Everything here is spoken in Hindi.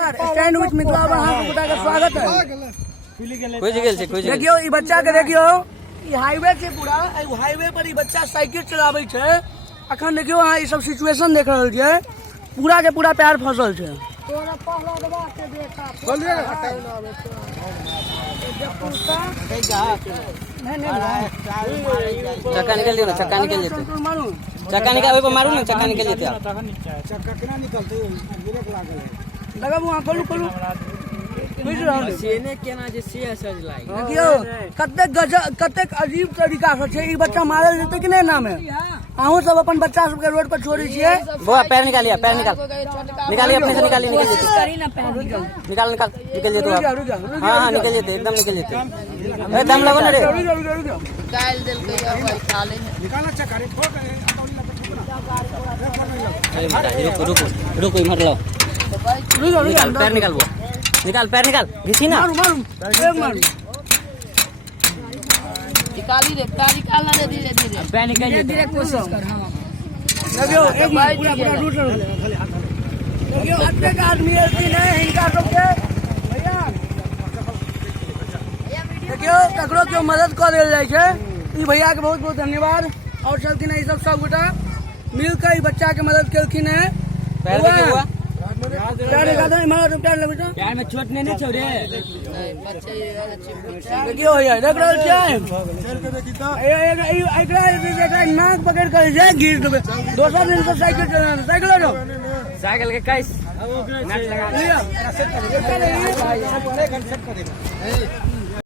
स्टैंड विथ मिथिला का स्वागत है। देखियो ई बच्चा के देखियो ई हाईवे से पूरा हाईवे पर ई बच्चा साइकिल चलावे छे। अखन देखियो अहाँ ई सब सिचुएशन देख रहल छियै, पूरा के पूरा पैर फसल छे। चक्का निकल दियो ना, चक्का निकल जेते, चक्का निकाल ओइ पर मारू ना, चक्का निकल जेते। चक्का केना निकलते ब्रेक लागल है लगाबू अहाँ खोलू खोलू सेने केना जे से सज लाग। देखियो कतेक अजीब तरीका से छे। ई बच्चा मारल जेते कि नहीं नाम है। अहूँ सब अपन बच्चा सबके रोड पर छोड़े छियै। बुआ पैर निकालिए, पैर निकाल निकालिए, अपने से निकालिए, निकल जेते, निकाल निकाल निकल जेते। हां हां निकल जेते, एकदम निकल जेते। ए दम लगो ना रे, गाल दिल के या भाई खा ले निकालना चक्का रे ठोक रे रुको रुको रुको, इधर लो, निकाल पैर निकाल, वो निकाल पैर निकाल, घिसी ना मारू मारू मारू निकाली रे, पैर निकालना रे धीरे धीरे, पैर निकाल धीरे कोशिश कर। हां देखियो एक पूरा पूरा रूट देखियो अत्ते का आदमी ऐसी नहीं इनका सबके भैया। देखियो ककरो के मदद कर देल जाय छे। ई भैया के बहुत बहुत धन्यवाद। और चलखिन ई सब गोटा मिलकर ई बच्चा के मदद केलखिन है। पैर देखिए बुआ, पैर निकाल दे, मारो पैर ले बेटा। पैर में चोट नहीं छौ रे। बच्चे देखियो भैया देख रहल छियै, चल के देखी त एकरा नाक पकड़ कर जे गिर देबे। दोसर दिन से साइकिल चलाना, साइकिल लो साइकिल के कैस लिया सेट कर दे भाई, सब पहले सेट कर दे।